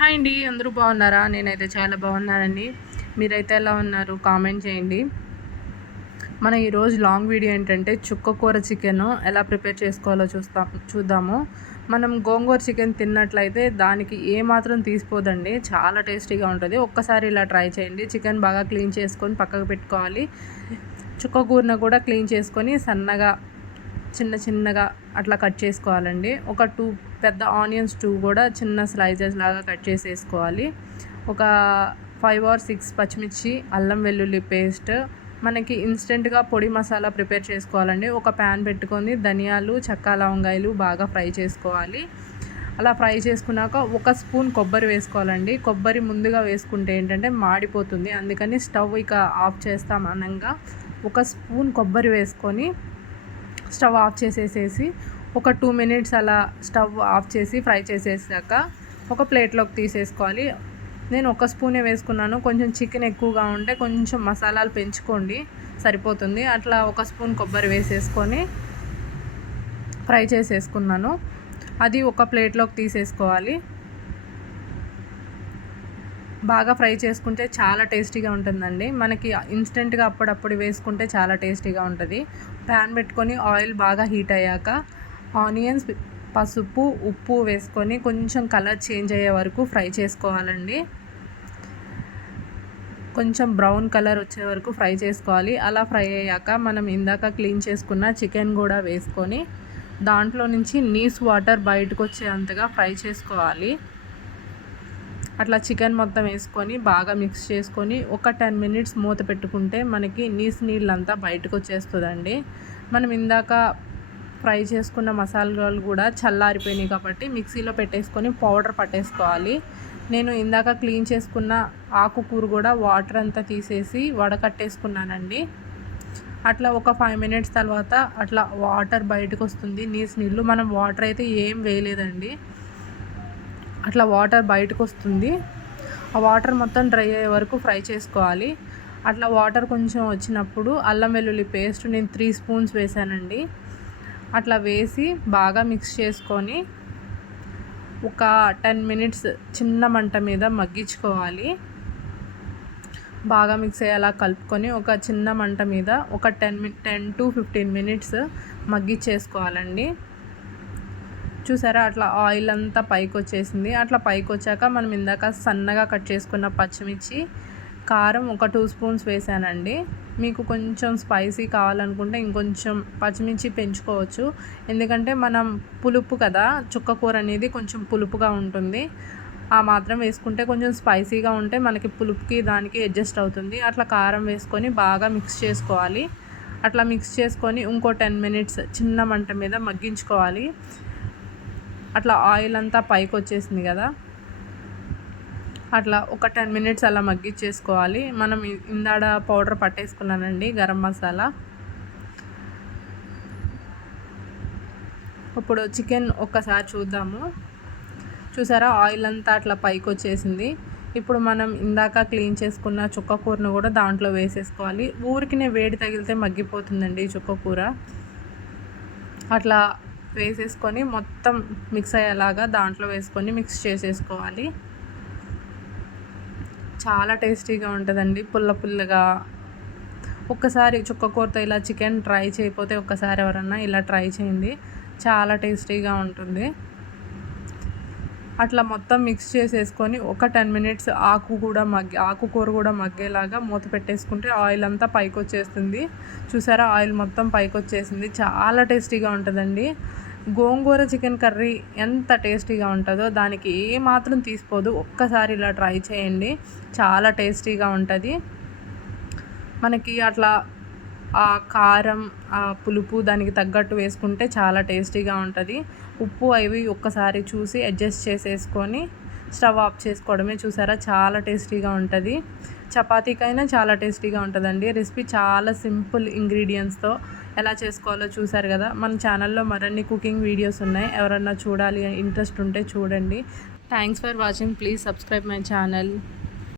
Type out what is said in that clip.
Hi అండి, అందరూ బాగున్నారా? నేనైతే చాలా బాగున్నానండి. మీరైతే ఎలా ఉన్నారు? కామెంట్ చేయండి. మన ఈరోజు లాంగ్ వీడియో ఏంటంటే చుక్కకూర చికెన్ ఎలా ప్రిపేర్ చేసుకోవాలో చూద్దాము. మనం గోంగూర చికెన్ తిన్నట్లయితే దానికి ఏమాత్రం తీసిపోదండి, చాలా టేస్టీగా ఉంటుంది. ఒక్కసారి ఇలా ట్రై చేయండి. చికెన్ బాగా క్లీన్ చేసుకొని పక్కకు పెట్టుకోవాలి. చుక్కకూరను కూడా క్లీన్ చేసుకొని సన్నగా చిన్నగా అట్లా కట్ చేసుకోవాలండి. ఒక 2 పెద్ద ఆనియన్స్ 2 కూడా చిన్న స్లైసెస్ లాగా కట్ చేసేసుకోవాలి. ఒక 5 or 6 పచ్చిమిర్చి, అల్లం వెల్లుల్లి పేస్ట్. మనకి ఇన్స్టెంట్గా పొడి మసాలా ప్రిపేర్ చేసుకోవాలండి. ఒక ప్యాన్ పెట్టుకొని ధనియాలు, చెక్క, లవంగాయలు బాగా ఫ్రై చేసుకోవాలి. అలా ఫ్రై చేసుకున్నాక 1 స్పూన్ కొబ్బరి వేసుకోవాలండి. కొబ్బరి ముందుగా వేసుకుంటే ఏంటంటే మాడిపోతుంది, అందుకని స్టవ్ ఇక ఆఫ్ చేస్తాం అనంగా 1 స్పూన్ కొబ్బరి వేసుకొని స్టవ్ ఆఫ్ చేసేసేసి ఒక 2 minutes అలా స్టవ్ ఆఫ్ చేసి ఫ్రై చేసేసాక ఒక ప్లేట్లోకి తీసేసుకోవాలి. నేను 1 స్పూనే వేసుకున్నాను. కొంచెం చికెన్ ఎక్కువగా ఉంటే కొంచెం మసాలాలు పెంచుకోండి, సరిపోతుంది. అట్లా 1 స్పూన్ కొబ్బరి వేసేసుకొని ఫ్రై చేసేసుకున్నాను. అది ఒక ప్లేట్లోకి తీసేసుకోవాలి. బాగా ఫ్రై చేసుకుంటే చాలా టేస్టీగా ఉంటుందండి. మనకి ఇన్స్టెంట్గా అప్పుడప్పుడు వేసుకుంటే చాలా టేస్టీగా ఉంటుంది. ప్యాన్ పెట్టుకొని ఆయిల్ బాగా హీట్ అయ్యాక ఆనియన్స్, పసుపు, ఉప్పు వేసుకొని కొంచెం కలర్ చేంజ్ అయ్యే వరకు ఫ్రై చేసుకోవాలండి. కొంచెం బ్రౌన్ కలర్ వచ్చే వరకు ఫ్రై చేసుకోవాలి. అలా ఫ్రై అయ్యాక మనం ఇందాక క్లీన్ చేసుకున్న చికెన్ కూడా వేసుకొని దాంట్లో నుంచి నీస్ వాటర్ బయటకు వచ్చేంతగా ఫ్రై చేసుకోవాలి. అట్లా చికెన్ మొత్తం వేసుకొని బాగా మిక్స్ చేసుకొని ఒక 10 minutes మూత పెట్టుకుంటే మనకి నీళ్ళంతా బయటకు వచ్చేస్తుందండి. మనం ఇందాక ఫ్రై చేసుకున్న మసాలాలు కూడా చల్లారిపోయినాయి కాబట్టి మిక్సీలో పెట్టేసుకొని పౌడర్ పట్టేసుకోవాలి. నేను ఇందాక క్లీన్ చేసుకున్న ఆకుకూర కూడా వాటర్ అంతా తీసేసి వడకట్టేసుకున్నానండి. అట్లా ఒక 5 minutes తర్వాత అట్లా వాటర్ బయటకు వస్తుంది, నీళ్ళు. మనం వాటర్ అయితే ఏం వేయలేదండి, అట్లా వాటర్ బయటకు వస్తుంది. ఆ వాటర్ మొత్తం డ్రై అయ్యే వరకు ఫ్రై చేసుకోవాలి. అట్లా వాటర్ కొంచెం వచ్చినప్పుడు అల్లం వెల్లుల్లి పేస్ట్ నేను 3 స్పూన్స్ వేసానండి. అట్లా వేసి బాగా మిక్స్ చేసుకొని ఒక 10 minutes చిన్న మంట మీద మగ్గించుకోవాలి. బాగా మిక్స్ అయ్యేలా కలుపుకొని ఒక చిన్న మంట మీద ఒక 10 to 15 minutes మగ్గించేసుకోవాలండి. చూసారా, అట్లా ఆయిల్ అంతా పైకి వచ్చేసింది. అట్లా పైకి వచ్చాక మనం ఇందాక సన్నగా కట్ చేసుకున్న పచ్చిమిర్చి, కారం ఒక 2 స్పూన్స్ వేసానండి. మీకు కొంచెం స్పైసీ కావాలనుకుంటే ఇంకొంచెం పచ్చిమిర్చి పెంచుకోవచ్చు, ఎందుకంటే మనం పులుపు కదా, చుక్కకూర అనేది కొంచెం పులుపుగా ఉంటుంది. ఆ మాత్రం వేసుకుంటే కొంచెం స్పైసీగా ఉంటే మనకి పులుపుకి దానికి అడ్జస్ట్ అవుతుంది. అట్లా కారం వేసుకొని బాగా మిక్స్ చేసుకోవాలి. అట్లా మిక్స్ చేసుకొని ఇంకో 10 minutes చిన్న మంట మీద మగ్గించుకోవాలి. అట్లా ఆయిల్ అంతా పైకి వచ్చేసింది కదా, అట్లా ఒక 10 minutes అలా మగ్గించేసుకోవాలి. మనం ఇందాడ పౌడర్ పట్టేసుకున్నానండి, గరం మసాలా. ఇప్పుడు చికెన్ ఒక్కసారి చూద్దాము. చూసారా, ఆయిల్ అంతా అట్లా పైకి వచ్చేసింది. ఇప్పుడు మనం ఇందాక క్లీన్ చేసుకున్న చుక్కకూరను కూడా దాంట్లో వేసేసుకోవాలి. ఊరికినే వేడి తగిలితే మగ్గిపోతుందండి చుక్కకూర. అట్లా వేసేసుకొని మొత్తం మిక్స్ అయ్యేలాగా దాంట్లో వేసుకొని మిక్స్ చేసేసుకోవాలి. చాలా టేస్టీగా ఉంటుందండి, పుల్లగా. ఒక్కసారి చుక్కకూరతో ఇలా చికెన్ ట్రై చేయకపోతే ఒక్కసారి ఎవరన్నా ఇలా ట్రై చేయండి, చాలా టేస్టీగా ఉంటుంది. అట్లా మొత్తం మిక్స్ చేసేసుకొని ఒక 10 minutes ఆకుకూర కూడా మగ్గేలాగా మూత పెట్టేసుకుంటే ఆయిల్ అంతా పైకి వచ్చేస్తుంది. చూసారా, ఆయిల్ మొత్తం పైకి వచ్చేసింది. చాలా టేస్టీగా ఉంటుందండి. గోంగూర చికెన్ కర్రీ ఎంత టేస్టీగా ఉంటుందో దానికి ఏమాత్రం తీసిపోదు. ఒక్కసారి ఇలా ట్రై చేయండి, చాలా టేస్టీగా ఉంటుంది. మనకి అట్లా ఆ కారం, ఆ పులుపు దానికి తగ్గట్టు వేసుకుంటే చాలా టేస్టీగా ఉంటుంది. ఉప్పు అవి ఒక్కసారి చూసి అడ్జస్ట్ చేసేసుకొని స్టవ్ ఆఫ్ చేసుకోవడమే. చూసారా, చాలా టేస్టీగా ఉంటుంది. చపాతీకైనా చాలా టేస్టీగా ఉంటుందండి. రెసిపీ చాలా సింపుల్ ఇంగ్రీడియంట్స్తో ఎలా చేసుకోవాలో చూసారు కదా. మన ఛానల్లో మరిన్ని కుకింగ్ వీడియోస్ ఉన్నాయి, ఎవరన్నా చూడాలి ఇంట్రెస్ట్ ఉంటే చూడండి. Thanks for watching. Please subscribe my channel.